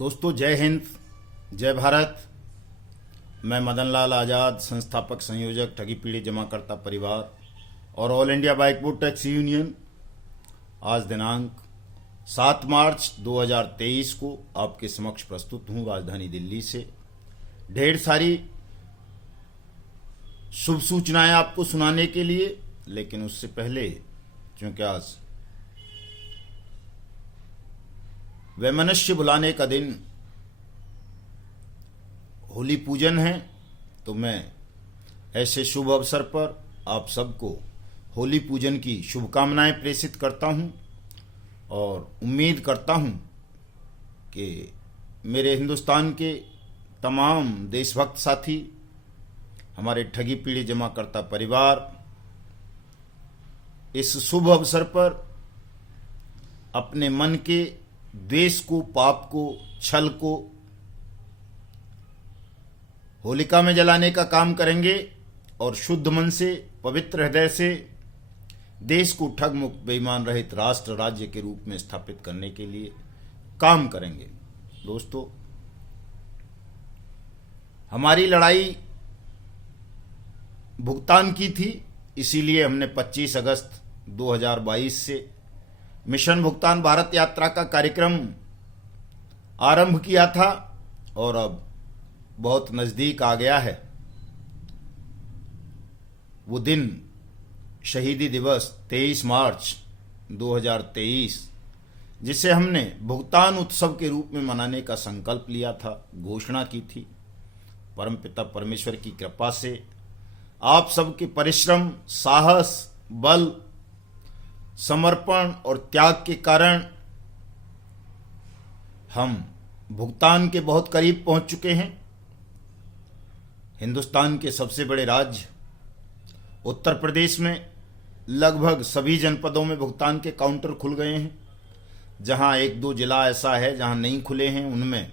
दोस्तों, जय हिंद, जय भारत। मैं मदन लाल आज़ाद, संस्थापक संयोजक ठगी पीड़ित जमाकर्ता परिवार और all India backward tax union, आज दिनांक 7 मार्च 2023 को आपके समक्ष प्रस्तुत हूँ राजधानी दिल्ली से। ढेर सारी शुभ सूचनाएं आपको सुनाने के लिए, लेकिन उससे पहले चूंकि आज वैमनस्य भुलाने का दिन, होली पूजन है, तो मैं ऐसे शुभ अवसर पर आप सबको होली पूजन की शुभकामनाएं प्रेषित करता हूं और उम्मीद करता हूं कि मेरे हिंदुस्तान के तमाम देशभक्त साथी, हमारे ठगी पीड़ित जमाकर्ता परिवार इस शुभ अवसर पर अपने मन के द्वेष को, पाप को, छल को होलिका में जलाने का काम करेंगे और शुद्ध मन से, पवित्र हृदय से देश को ठग मुक्त, बेईमान रहित राष्ट्र राज्य के रूप में स्थापित करने के लिए काम करेंगे। दोस्तों, हमारी लड़ाई भुगतान की थी, इसीलिए हमने 25 अगस्त 2022 से मिशन भुगतान भारत यात्रा का कार्यक्रम आरंभ किया था और अब बहुत नजदीक आ गया है वो दिन, शहीदी दिवस 23 मार्च 2023, जिसे हमने भुगतान उत्सव के रूप में मनाने का संकल्प लिया था, घोषणा की थी। परमपिता परमेश्वर की कृपा से, आप सबके परिश्रम, साहस, बल, समर्पण और त्याग के कारण हम भुगतान के बहुत करीब पहुंच चुके हैं। हिंदुस्तान के सबसे बड़े राज्य उत्तर प्रदेश में लगभग सभी जनपदों में भुगतान के काउंटर खुल गए हैं। जहां एक दो जिला ऐसा है जहां नहीं खुले हैं, उनमें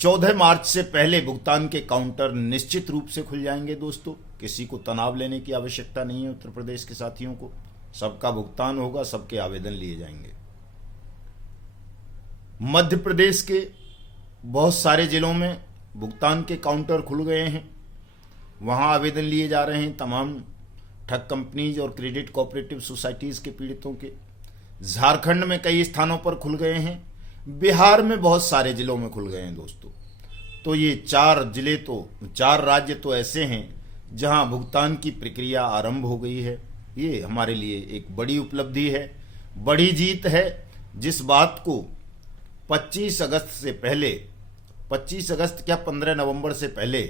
14 मार्च से पहले भुगतान के काउंटर निश्चित रूप से खुल जाएंगे। दोस्तों, किसी को तनाव लेने की आवश्यकता नहीं है। उत्तर प्रदेश के साथियों को सबका भुगतान होगा, सबके आवेदन लिए जाएंगे। मध्य प्रदेश के बहुत सारे जिलों में भुगतान के काउंटर खुल गए हैं, वहां आवेदन लिए जा रहे हैं तमाम ठग कंपनीज और क्रेडिट कोऑपरेटिव सोसाइटीज के पीड़ितों के। झारखंड में कई स्थानों पर खुल गए हैं, बिहार में बहुत सारे जिलों में खुल गए हैं। दोस्तों, तो ये 4 राज्य तो ऐसे हैं जहां भुगतान की प्रक्रिया आरंभ हो गई है। ये हमारे लिए एक बड़ी उपलब्धि है, बड़ी जीत है, जिस बात को 25 अगस्त से पहले, 25 अगस्त क्या 15 नवंबर से पहले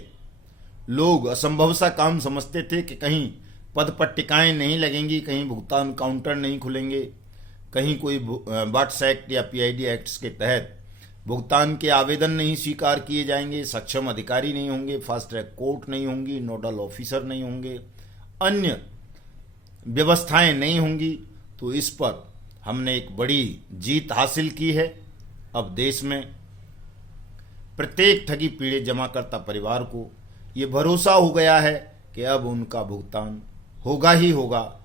लोग असंभव सा काम समझते थे कि कहीं पद पट्टिकाएं नहीं लगेंगी, कहीं भुगतान काउंटर नहीं खुलेंगे, कहीं कोई वाट्स एक्ट या पीआईडी एक्ट्स के तहत भुगतान के आवेदन नहीं स्वीकार किए जाएंगे, सक्षम अधिकारी नहीं होंगे, फास्ट ट्रैक कोर्ट नहीं होंगी, नोडल ऑफिसर नहीं होंगे, अन्य व्यवस्थाएं नहीं होंगी। तो इस पर हमने एक बड़ी जीत हासिल की है। अब देश में प्रत्येक ठगी पीड़ित जमाकर्ता परिवार को ये भरोसा हो गया है कि अब उनका भुगतान होगा ही होगा,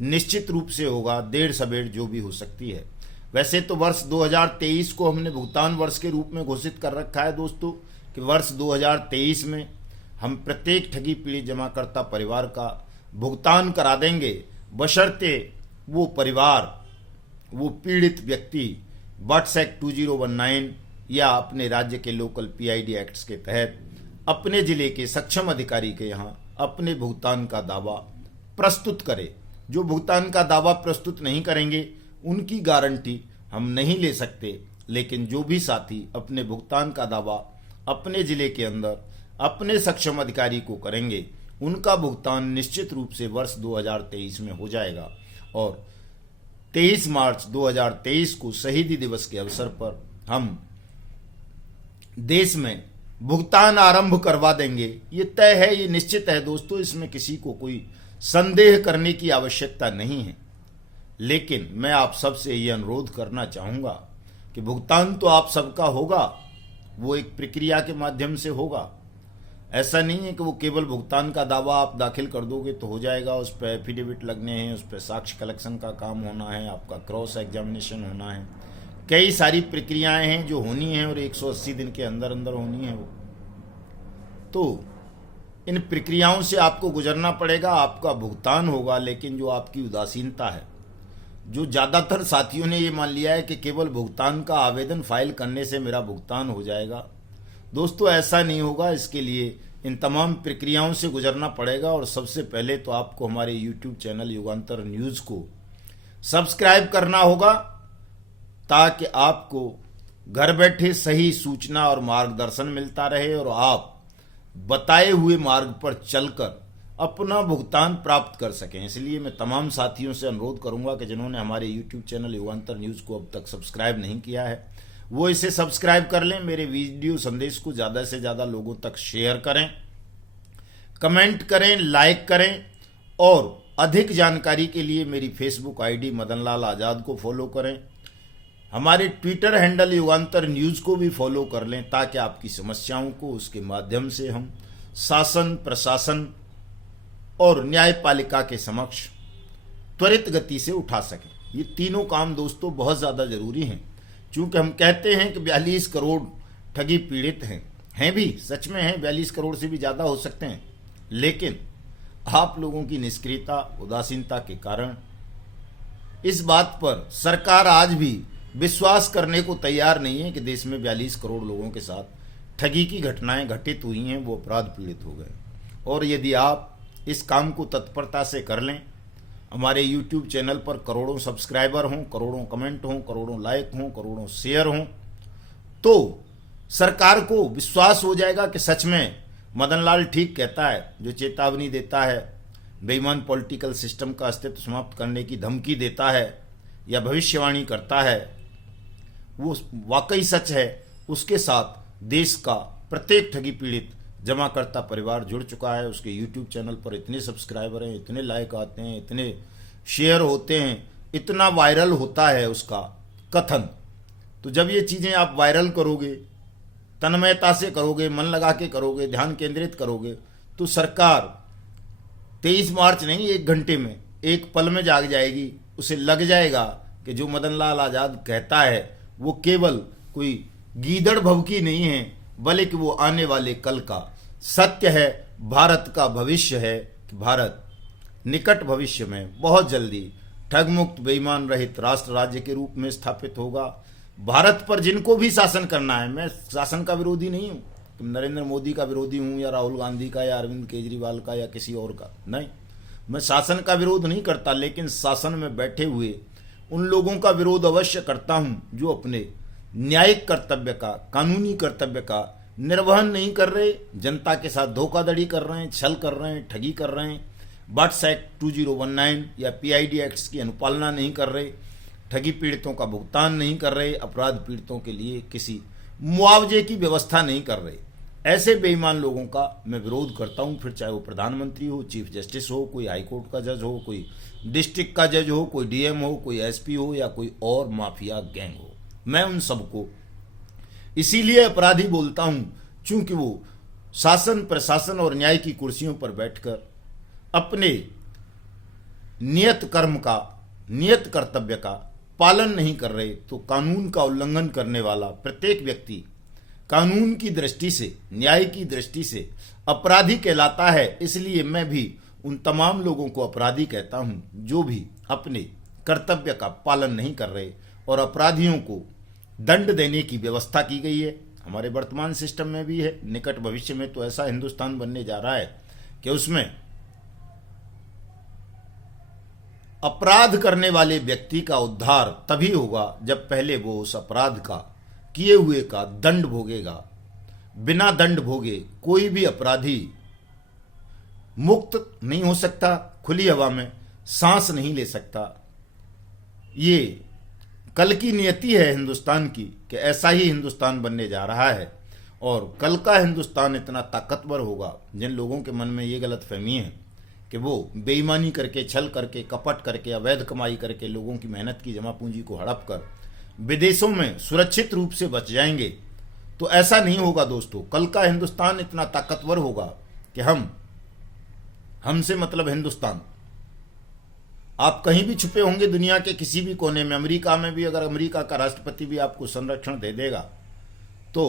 निश्चित रूप से होगा, देर सबेर जो भी हो सकती है। वैसे तो वर्ष 2023 को हमने भुगतान वर्ष के रूप में घोषित कर रखा है दोस्तों, कि वर्ष 2023 में हम प्रत्येक ठगी पीड़ित जमाकर्ता परिवार का भुगतान करा देंगे, बशर्ते वो परिवार, वो पीड़ित व्यक्ति वाट्स एक्ट 2019 या अपने राज्य के लोकल पीआईडी एक्ट्स के तहत अपने जिले के सक्षम अधिकारी के यहाँ अपने भुगतान का दावा प्रस्तुत करे। जो भुगतान का दावा प्रस्तुत नहीं करेंगे उनकी गारंटी हम नहीं ले सकते, लेकिन जो भी साथी अपने भुगतान का दावा अपने जिले के अंदर अपने सक्षम अधिकारी को करेंगे, उनका भुगतान निश्चित रूप से वर्ष 2023 में हो जाएगा। और 23 मार्च 2023 को शहीदी दिवस के अवसर पर हम देश में भुगतान आरंभ करवा देंगे। ये तय है, ये निश्चित है दोस्तों, इसमें किसी को कोई संदेह करने की आवश्यकता नहीं है। लेकिन मैं आप सबसे ये अनुरोध करना चाहूँगा कि भुगतान तो आप सबका होगा, वो एक प्रक्रिया के माध्यम से होगा। ऐसा नहीं है कि वो केवल भुगतान का दावा आप दाखिल कर दोगे तो हो जाएगा। उस पर एफिडेविट लगने हैं, उस पर साक्ष्य कलेक्शन का काम होना है, आपका क्रॉस एग्जामिनेशन होना है, कई सारी प्रक्रियाएं हैं जो होनी हैं और 180 दिन के अंदर अंदर होनी है वो। तो इन प्रक्रियाओं से आपको गुजरना पड़ेगा, आपका भुगतान होगा। लेकिन जो आपकी उदासीनता है, जो ज़्यादातर साथियों ने ये मान लिया है कि केवल भुगतान का आवेदन फाइल करने से मेरा भुगतान हो जाएगा, दोस्तों ऐसा नहीं होगा। इसके लिए इन तमाम प्रक्रियाओं से गुजरना पड़ेगा। और सबसे पहले तो आपको हमारे YouTube चैनल युगांतर न्यूज़ को सब्सक्राइब करना होगा, ताकि आपको घर बैठे सही सूचना और मार्गदर्शन मिलता रहे और आप बताए हुए मार्ग पर चलकर अपना भुगतान प्राप्त कर सकें। इसलिए मैं तमाम साथियों से अनुरोध करूंगा कि जिन्होंने हमारे YouTube चैनल युगांतर न्यूज़ को अब तक सब्सक्राइब नहीं किया है, वो इसे सब्सक्राइब कर लें। मेरे वीडियो संदेश को ज़्यादा से ज़्यादा लोगों तक शेयर करें, कमेंट करें, लाइक करें। और अधिक जानकारी के लिए मेरी फेसबुक ID मदनलाल आज़ाद को फॉलो करें। हमारे ट्विटर हैंडल युगांतर न्यूज़ को भी फॉलो कर लें, ताकि आपकी समस्याओं को उसके माध्यम से हम शासन, प्रशासन और न्यायपालिका के समक्ष त्वरित गति से उठा सकें। ये तीनों काम दोस्तों बहुत ज़्यादा जरूरी हैं। चूँकि हम कहते हैं कि 42 करोड़ ठगी पीड़ित हैं भी, सच में हैं, 42 करोड़ से भी ज़्यादा हो सकते हैं। लेकिन आप लोगों की निष्क्रियता, उदासीनता के कारण इस बात पर सरकार आज भी विश्वास करने को तैयार नहीं है कि देश में 42 करोड़ लोगों के साथ ठगी की घटनाएं घटित हुई हैं, वो अपराध पीड़ित हो गए। और यदि आप इस काम को तत्परता से कर लें, हमारे YouTube चैनल पर करोड़ों सब्सक्राइबर हों, करोड़ों कमेंट हों, करोड़ों लाइक हों, करोड़ों शेयर हों, तो सरकार को विश्वास हो जाएगा कि सच में मदनलाल ठीक कहता है। जो चेतावनी देता है, बेईमान पॉलिटिकल सिस्टम का अस्तित्व समाप्त करने की धमकी देता है या भविष्यवाणी करता है, वो वाकई सच है। उसके साथ देश का प्रत्येक ठगी पीड़ित जमाकर्ता परिवार जुड़ चुका है। उसके YouTube चैनल पर इतने सब्सक्राइबर हैं, इतने लाइक आते हैं, इतने शेयर होते हैं, इतना वायरल होता है उसका कथन। तो जब ये चीज़ें आप वायरल करोगे, तन्मयता से करोगे, मन लगा के करोगे, ध्यान केंद्रित करोगे, तो सरकार 23 मार्च नहीं, 1 घंटे में, 1 पल में जाग जाएगी। उसे लग जाएगा कि जो मदनलाल आज़ाद कहता है वो केवल कोई गीदड़ भवकी नहीं है, बल्कि वो आने वाले कल का सत्य है, भारत का भविष्य है। कि भारत निकट भविष्य में बहुत जल्दी ठग मुक्त, बेईमान रहित राष्ट्र राज्य के रूप में स्थापित होगा। भारत पर जिनको भी शासन करना है, मैं शासन का विरोधी नहीं हूँ, नरेंद्र मोदी का विरोधी हूँ या राहुल गांधी का या अरविंद केजरीवाल का या किसी और का नहीं, मैं शासन का विरोध नहीं करता। लेकिन शासन में बैठे हुए उन लोगों का विरोध अवश्य करता हूँ जो अपने न्यायिक कर्तव्य का, कानूनी कर्तव्य का निर्वहन नहीं कर रहे, जनता के साथ धोखाधड़ी कर रहे हैं, छल कर रहे हैं, ठगी कर रहे हैं, बट्स एक्ट 2019 या PID एक्ट्स की अनुपालना नहीं कर रहे, ठगी पीड़ितों का भुगतान नहीं कर रहे, अपराध पीड़ितों के लिए किसी मुआवजे की व्यवस्था नहीं कर रहे। ऐसे बेईमान लोगों का मैं विरोध करता हूं। फिर चाहे वो प्रधानमंत्री हो, चीफ जस्टिस हो, कोई हाईकोर्ट का जज हो, कोई डिस्ट्रिक्ट का जज हो, कोई DM हो, कोई SP हो या कोई और माफिया गैंग हो, मैं उन सबको इसीलिए अपराधी बोलता हूं चूंकि वो शासन, प्रशासन और न्याय की कुर्सियों पर बैठकर अपने नियत कर्म का, नियत कर्तव्य का पालन नहीं कर रहे। तो कानून का उल्लंघन करने वाला प्रत्येक व्यक्ति कानून की दृष्टि से, न्याय की दृष्टि से अपराधी कहलाता है। इसलिए मैं भी उन तमाम लोगों को अपराधी कहता हूं जो भी अपने कर्तव्य का पालन नहीं कर रहे। और अपराधियों को दंड देने की व्यवस्था की गई है, हमारे वर्तमान सिस्टम में भी है। निकट भविष्य में तो ऐसा हिंदुस्तान बनने जा रहा है कि उसमें अपराध करने वाले व्यक्ति का उद्धार तभी होगा जब पहले वो उस अपराध का, किए हुए का दंड भोगेगा। बिना दंड भोगे कोई भी अपराधी मुक्त नहीं हो सकता, खुली हवा में सांस नहीं ले सकता। ये कल की नियति है हिंदुस्तान की कि ऐसा ही हिंदुस्तान बनने जा रहा है। और कल का हिंदुस्तान इतना ताकतवर होगा, जिन लोगों के मन में ये गलतफहमी है कि वो बेईमानी करके, छल करके, कपट करके, अवैध कमाई करके लोगों की मेहनत की जमा पूंजी को हड़प कर विदेशों में सुरक्षित रूप से बच जाएंगे, तो ऐसा नहीं होगा दोस्तों। कल का हिंदुस्तान इतना ताकतवर होगा कि हमसे मतलब हिंदुस्तान आप कहीं भी छुपे होंगे दुनिया के किसी भी कोने में, अमेरिका में भी अगर अमेरिका का राष्ट्रपति भी आपको संरक्षण दे देगा तो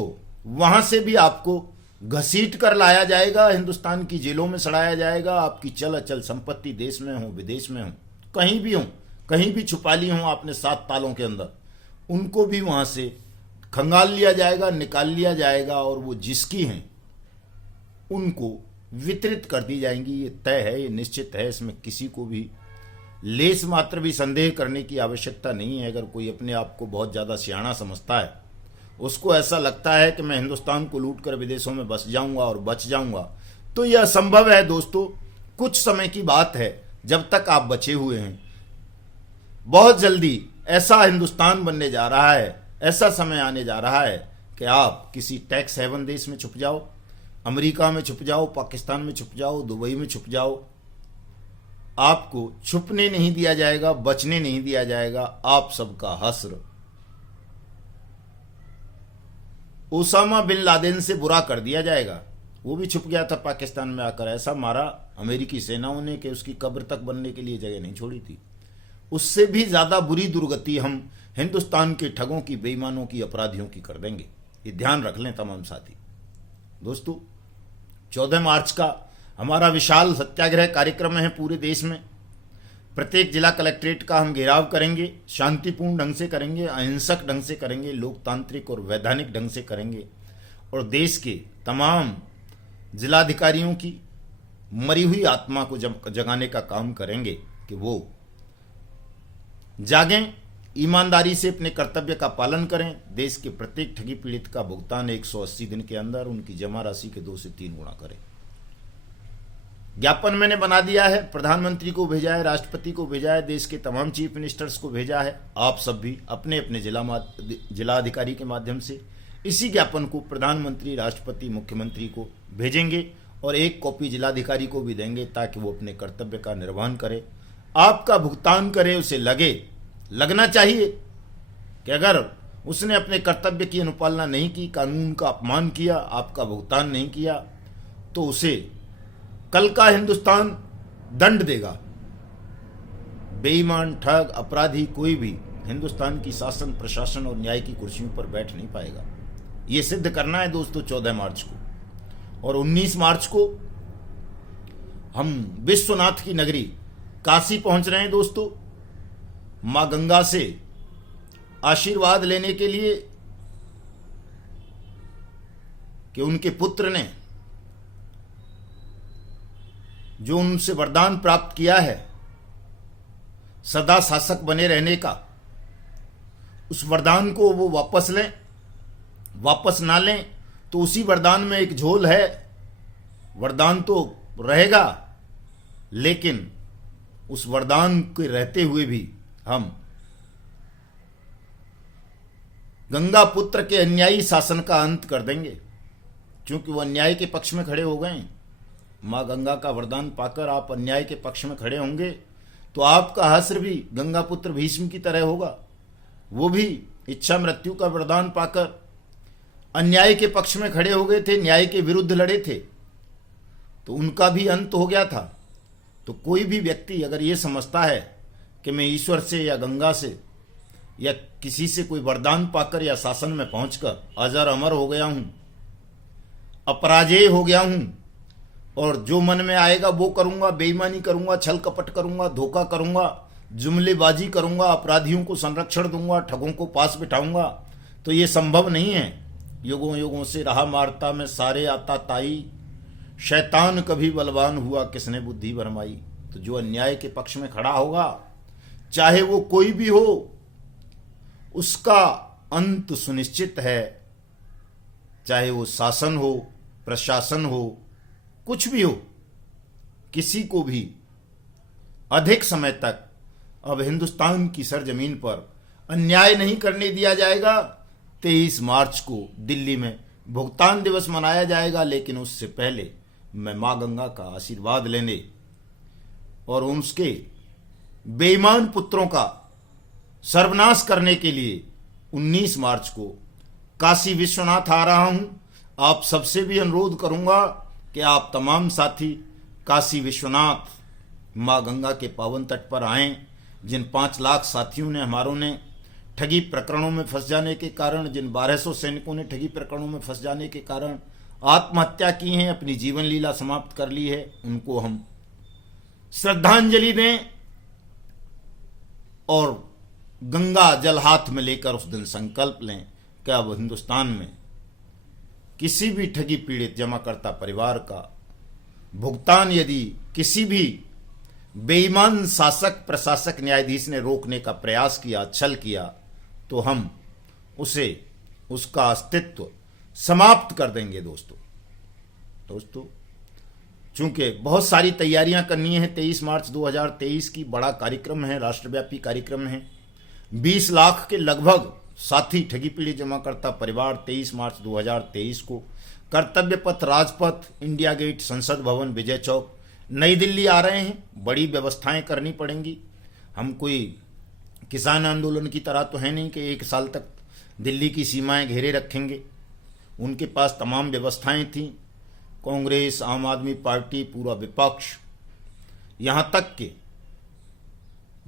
वहां से भी आपको घसीट कर लाया जाएगा, हिंदुस्तान की जेलों में सड़ाया जाएगा। आपकी चल अचल संपत्ति देश में हो विदेश में हो, कहीं भी हो, कहीं भी छुपा ली हो आपने 7 तालों के अंदर, उनको भी वहां से खंगाल लिया जाएगा, निकाल लिया जाएगा और वो जिसकी हैं उनको वितरित कर दी जाएंगी। ये तय है, ये निश्चित है, इसमें किसी को भी लेस मात्र भी संदेह करने की आवश्यकता नहीं है। अगर कोई अपने आप को बहुत ज़्यादा सियाना समझता है, उसको ऐसा लगता है कि मैं हिंदुस्तान को लूट कर विदेशों में बस जाऊंगा और बच जाऊंगा, तो यह असंभव है दोस्तों। कुछ समय की बात है जब तक आप बचे हुए हैं। बहुत जल्दी ऐसा हिंदुस्तान बनने जा रहा है, ऐसा समय आने जा रहा है कि आप किसी टैक्स हेवन देश में छुप जाओ, अमेरिका में छुप जाओ, पाकिस्तान में छुप जाओ, दुबई में छुप जाओ, आपको छुपने नहीं दिया जाएगा, बचने नहीं दिया जाएगा। आप सबका हश्र ओसामा बिन लादेन से बुरा कर दिया जाएगा। वो भी छुप गया था पाकिस्तान में आकर, ऐसा मारा अमेरिकी सेनाओं ने कि उसकी कब्र तक बनने के लिए जगह नहीं छोड़ी थी। उससे भी ज्यादा बुरी दुर्गति हम हिंदुस्तान के ठगों की, बेईमानों की, अपराधियों की कर देंगे। ये ध्यान रख लें तमाम साथी। दोस्तों 14 मार्च का हमारा विशाल सत्याग्रह कार्यक्रम है पूरे देश में। प्रत्येक जिला कलेक्ट्रेट का हम घेराव करेंगे, शांतिपूर्ण ढंग से करेंगे, अहिंसक ढंग से करेंगे, लोकतांत्रिक और वैधानिक ढंग से करेंगे और देश के तमाम जिलाधिकारियों की मरी हुई आत्मा को जगाने का काम करेंगे कि वो जागें, ईमानदारी से अपने कर्तव्य का पालन करें। देश के प्रत्येक ठगी पीड़ित का भुगतान 180 दिन के अंदर उनकी जमा राशि के 2 से 3 गुना करें। ज्ञापन मैंने बना दिया है, प्रधानमंत्री को भेजा है, राष्ट्रपति को भेजा है, देश के तमाम चीफ मिनिस्टर्स को भेजा है। आप सब भी अपने अपने जिलाधिकारी के माध्यम से इसी ज्ञापन को प्रधानमंत्री, राष्ट्रपति, मुख्यमंत्री को भेजेंगे और एक कॉपी जिलाधिकारी को भी देंगे ताकि वो अपने कर्तव्य का निर्वहन करे, आपका भुगतान करे। उसे लगना चाहिए कि अगर उसने अपने कर्तव्य की अनुपालना नहीं की, कानून का अपमान किया, आपका भुगतान नहीं किया, तो उसे कल का हिंदुस्तान दंड देगा। बेईमान, ठग, अपराधी कोई भी हिंदुस्तान की शासन, प्रशासन और न्याय की कुर्सियों पर बैठ नहीं पाएगा। यह सिद्ध करना है दोस्तों 14 मार्च को। और 19 मार्च को हम विश्वनाथ की नगरी काशी पहुंच रहे हैं दोस्तों, मां गंगा से आशीर्वाद लेने के लिए कि उनके पुत्र ने जो उनसे वरदान प्राप्त किया है सदा शासक बने रहने का, उस वरदान को वो वापस लें। वापस ना लें तो उसी वरदान में एक झोल है। वरदान तो रहेगा लेकिन उस वरदान के रहते हुए भी हम गंगा पुत्र के अन्यायी शासन का अंत कर देंगे, क्योंकि वो अन्याय के पक्ष में खड़े हो गए हैं। मां गंगा का वरदान पाकर आप अन्याय के पक्ष में खड़े होंगे तो आपका हश्र भी गंगा पुत्र भीष्म की तरह होगा। वो भी इच्छा मृत्यु का वरदान पाकर अन्याय के पक्ष में खड़े हो गए थे, न्याय के विरुद्ध लड़े थे, तो उनका भी अंत हो गया था। तो कोई भी व्यक्ति अगर ये समझता है कि मैं ईश्वर से या गंगा से या किसी से कोई वरदान पाकर या शासन में पहुंचकर अजर अमर हो गया हूं, अपराजेय हो गया हूं और जो मन में आएगा वो करूंगा, बेईमानी करूंगा, छल कपट करूंगा, धोखा करूंगा, जुमलेबाजी करूंगा, अपराधियों को संरक्षण दूंगा, ठगों को पास बिठाऊंगा, तो ये संभव नहीं है। युगों युगों से रहा मारता मैं सारे आता ताई, शैतान कभी बलवान हुआ किसने बुद्धि भरमाई। तो जो अन्याय के पक्ष में खड़ा होगा, चाहे वो कोई भी हो, उसका अंत सुनिश्चित है। चाहे वो शासन हो, प्रशासन हो, कुछ भी हो, किसी को भी अधिक समय तक अब हिंदुस्तान की सरजमीन पर अन्याय नहीं करने दिया जाएगा। 23 मार्च को दिल्ली में भुगतान दिवस मनाया जाएगा, लेकिन उससे पहले मैं मां गंगा का आशीर्वाद लेने और उसके बेईमान पुत्रों का सर्वनाश करने के लिए 19 मार्च को काशी विश्वनाथ आ रहा हूं। आप सबसे भी अनुरोध करूंगा कि आप तमाम साथी काशी विश्वनाथ माँ गंगा के पावन तट पर आएं। जिन 5 लाख साथियों ने हमारों ने ठगी प्रकरणों में फंस जाने के कारण, जिन 1200 सैनिकों ने ठगी प्रकरणों में फंस जाने के कारण आत्महत्या की हैं, अपनी जीवन लीला समाप्त कर ली है, उनको हम श्रद्धांजलि दें और गंगा जल हाथ में लेकर उस दिन संकल्प लें कि अब हिंदुस्तान में किसी भी ठगी पीड़ित जमाकर्ता परिवार का भुगतान यदि किसी भी बेईमान शासक प्रशासक न्यायाधीश ने रोकने का प्रयास किया, छल किया, तो हम उसे उसका अस्तित्व समाप्त कर देंगे। दोस्तों चूंकि बहुत सारी तैयारियां करनी है, 23 मार्च 2023 की बड़ा कार्यक्रम है, राष्ट्रव्यापी कार्यक्रम है। 20 लाख के लगभग साथी ठगी पीड़ित जमाकर्ता परिवार 23 मार्च 2023 को कर्तव्य पथ, राजपथ, इंडिया गेट, संसद भवन, विजय चौक, नई दिल्ली आ रहे हैं। बड़ी व्यवस्थाएं करनी पड़ेंगी। हम कोई किसान आंदोलन की तरह तो है नहीं कि 1 साल तक दिल्ली की सीमाएं घेरे रखेंगे। उनके पास तमाम व्यवस्थाएं थीं। कांग्रेस, आम आदमी पार्टी, पूरा विपक्ष, यहां तक कि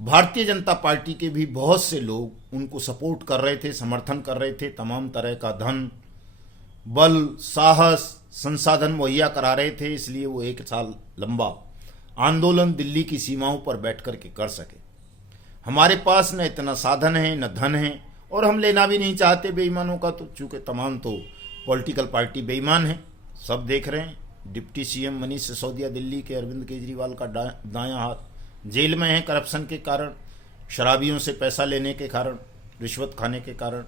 भारतीय जनता पार्टी के भी बहुत से लोग उनको सपोर्ट कर रहे थे, समर्थन कर रहे थे। तमाम तरह का धन, बल, साहस, संसाधन मुहैया करा रहे थे, इसलिए वो 1 साल लंबा आंदोलन दिल्ली की सीमाओं पर बैठ कर के कर सके। हमारे पास न इतना साधन है, न धन है, और हम लेना भी नहीं चाहते बेईमानों का। तो चूंकि तमाम तो पॉलिटिकल पार्टी बेईमान है, सब देख रहे हैं। डिप्टी सीएम मनीष सिसोदिया दिल्ली के अरविंद केजरीवाल का दायां हाथ जेल में है करप्शन के कारण, शराबियों से पैसा लेने के कारण, रिश्वत खाने के कारण।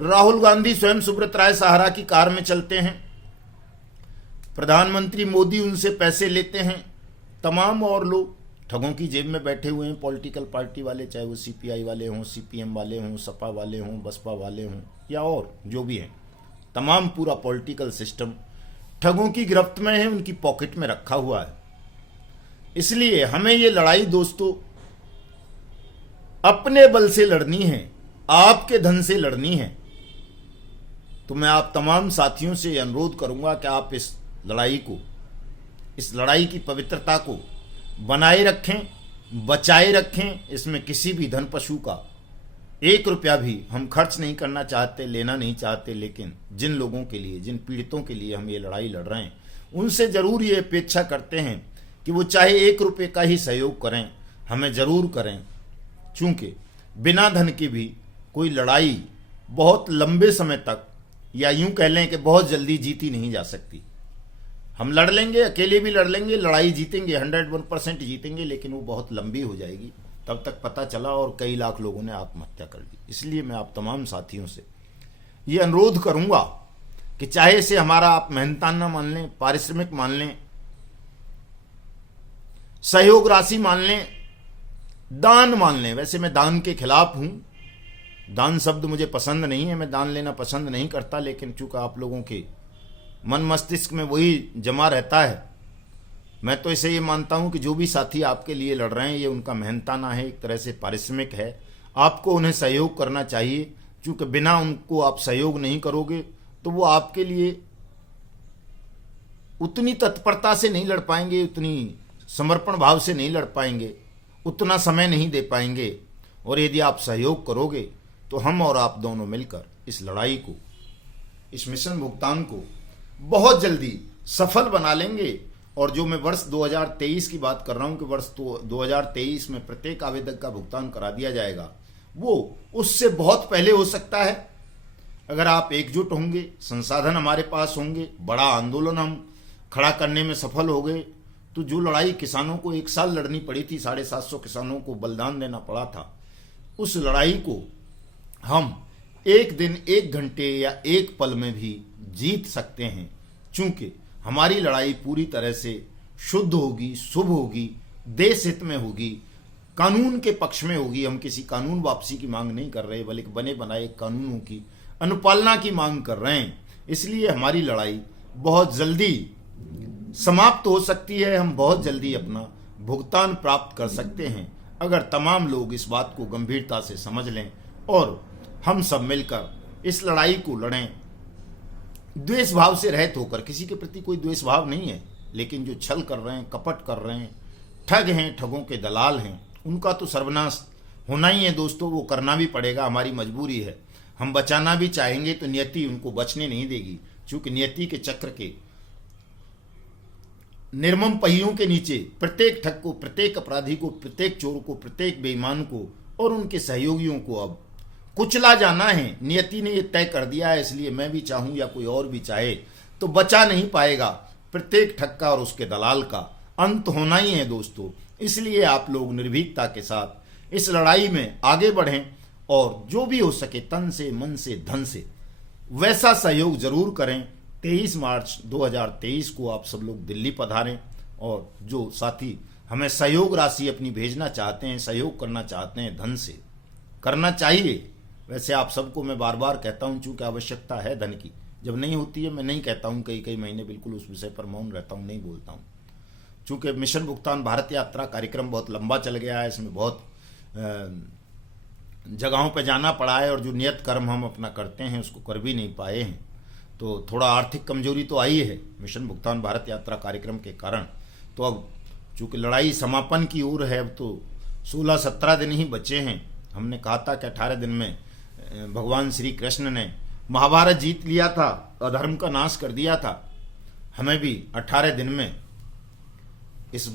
राहुल गांधी स्वयं सुब्रत राय सहारा की कार में चलते हैं, प्रधानमंत्री मोदी उनसे पैसे लेते हैं। तमाम और लोग ठगों की जेब में बैठे हुए हैं, पॉलिटिकल पार्टी वाले, चाहे वो सीपीआई वाले हों, सीपीएम वाले हों, सपा वाले हों, बसपा वाले हों, या और जो भी हैं। तमाम पूरा पॉलिटिकल सिस्टम ठगों की गिरफ्त में है, उनकी पॉकेट में रखा हुआ है। इसलिए हमें ये लड़ाई दोस्तों अपने बल से लड़नी है, आपके धन से लड़नी है। तो मैं आप तमाम साथियों से अनुरोध करूंगा कि आप इस लड़ाई की पवित्रता को बनाए रखें, बचाए रखें। इसमें किसी भी धन पशु का 1 रुपया भी हम खर्च नहीं करना चाहते, लेना नहीं चाहते। लेकिन जिन लोगों के लिए, जिन पीड़ितों के लिए हम ये लड़ाई लड़ रहे हैं, उनसे जरूर ये अपेक्षा करते हैं कि वो चाहे 1 रुपये का ही सहयोग करें, हमें जरूर करें। चूंकि बिना धन के भी कोई लड़ाई बहुत लंबे समय तक, या यूं कह लें कि बहुत जल्दी जीती नहीं जा सकती। हम लड़ लेंगे, अकेले भी लड़ लेंगे, लड़ाई जीतेंगे, 101% जीतेंगे, लेकिन वो बहुत लंबी हो जाएगी। तब तक पता चला और कई लाख लोगों ने आत्महत्या कर ली। इसलिए मैं आप तमाम साथियों से ये अनुरोध करूंगा कि चाहे इसे हमारा आप मेहनताना मान लें, पारिश्रमिक मान लें, सहयोग राशि मान लें, दान मान लें। वैसे मैं दान के खिलाफ हूं, दान शब्द मुझे पसंद नहीं है, मैं दान लेना पसंद नहीं करता। लेकिन चूंकि आप लोगों के मन मस्तिष्क में वही जमा रहता है, मैं तो इसे ये मानता हूं कि जो भी साथी आपके लिए लड़ रहे हैं, ये उनका मेहनताना है, एक तरह से पारिश्रमिक है। आपको उन्हें सहयोग करना चाहिए, क्योंकि बिना उनको आप सहयोग नहीं करोगे तो वो आपके लिए उतनी तत्परता से नहीं लड़ पाएंगे, उतनी समर्पण भाव से नहीं लड़ पाएंगे, उतना समय नहीं दे पाएंगे। और यदि आप सहयोग करोगे तो हम और आप दोनों मिलकर इस लड़ाई को, इस मिशन भुगतान को बहुत जल्दी सफल बना लेंगे। और जो मैं वर्ष 2023 की बात कर रहा हूं कि वर्ष 2023 में प्रत्येक आवेदक का भुगतान करा दिया जाएगा, वो उससे बहुत पहले हो सकता है। अगर आप एकजुट होंगे, संसाधन हमारे पास होंगे, बड़ा आंदोलन हम खड़ा करने में सफल हो गए, तो जो लड़ाई किसानों को 1 साल लड़नी पड़ी थी, 750 किसानों को बलिदान देना पड़ा था, उस लड़ाई को हम 1 दिन, 1 घंटे या 1 पल में भी जीत सकते हैं। चूंकि हमारी लड़ाई पूरी तरह से शुद्ध होगी, शुभ होगी, देश हित में होगी, कानून के पक्ष में होगी। हम किसी कानून वापसी की मांग नहीं कर रहे, बल्कि बने बनाए कानूनों की अनुपालना की मांग कर रहे हैं। इसलिए हमारी लड़ाई बहुत जल्दी समाप्त हो सकती है, हम बहुत जल्दी अपना भुगतान प्राप्त कर सकते हैं, अगर तमाम लोग इस बात को गंभीरता से समझ लें और हम सब मिलकर इस लड़ाई को लड़ें, द्वेष भाव से रहित होकर। किसी के प्रति कोई द्वेष भाव नहीं है, लेकिन जो छल कर रहे हैं, कपट कर रहे हैं, ठग हैं, ठगों के दलाल हैं, उनका तो सर्वनाश होना ही है दोस्तों। वो करना भी पड़ेगा, हमारी मजबूरी है। हम बचाना भी चाहेंगे तो नियति उनको बचने नहीं देगी, क्योंकि नियति के चक्र के निर्मम पहियों के नीचे प्रत्येक ठग को, प्रत्येक अपराधी को, प्रत्येक चोर को, प्रत्येक बेईमान को और उनके सहयोगियों को अब कुचला जाना है। नियति ने यह तय कर दिया है, इसलिए मैं भी चाहूं या कोई और भी चाहे तो बचा नहीं पाएगा। प्रत्येक ठग का और उसके दलाल का अंत होना ही है दोस्तों। इसलिए आप लोग निर्भीकता के साथ इस लड़ाई में आगे बढ़ें और जो भी हो सके तन से, मन से, धन से वैसा सहयोग जरूर करें। 23 मार्च 2023 को आप सब लोग दिल्ली पधारें और जो साथी हमें सहयोग राशि अपनी भेजना चाहते हैं, सहयोग करना चाहते हैं, धन से करना चाहिए। वैसे आप सबको मैं बार बार कहता हूं, चूंकि आवश्यकता है धन की, जब नहीं होती है मैं नहीं कहता हूं, कई कई महीने बिल्कुल उस विषय पर मौन रहता हूं, नहीं बोलता हूं। चूंकि मिशन भुगतान भारत यात्रा कार्यक्रम बहुत लंबा चल गया है, इसमें बहुत जगहों पर जाना पड़ा है और जो नियत कर्म हम अपना करते हैं उसको कर भी नहीं पाए हैं, तो थोड़ा आर्थिक कमजोरी तो आई है मिशन भुगतान भारत यात्रा कार्यक्रम के कारण। तो अब चूंकि लड़ाई समापन की ओर है, अब तो 16-17 दिन ही बचे हैं। हमने कहा था कि 18 दिन में भगवान श्री कृष्ण ने महाभारत जीत लिया था, अधर्म का नाश कर दिया था। हमें भी 18 दिन में इस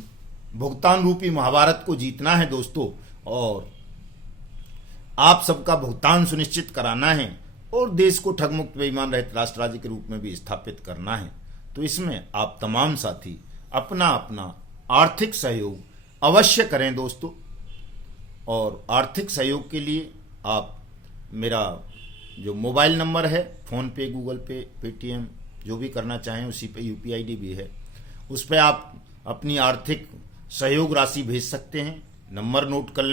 भुगतान रूपी महाभारत को जीतना है दोस्तों, और आप सबका भुगतान सुनिश्चित कराना है और देश को ठगमुक्त बेईमान रहित राष्ट्र राज्य के रूप में भी स्थापित करना है। तो इसमें आप तमाम साथी अपना अपना आर्थिक सहयोग अवश्य करें दोस्तों। और आर्थिक सहयोग के लिए आप मेरा जो मोबाइल नंबर है, फ़ोन पे, गूगल पे, पेटीएम, जो भी करना चाहें उसी पे UPI ID भी है, उस पर आप अपनी आर्थिक सहयोग राशि भेज सकते हैं। नंबर नोट कर लें।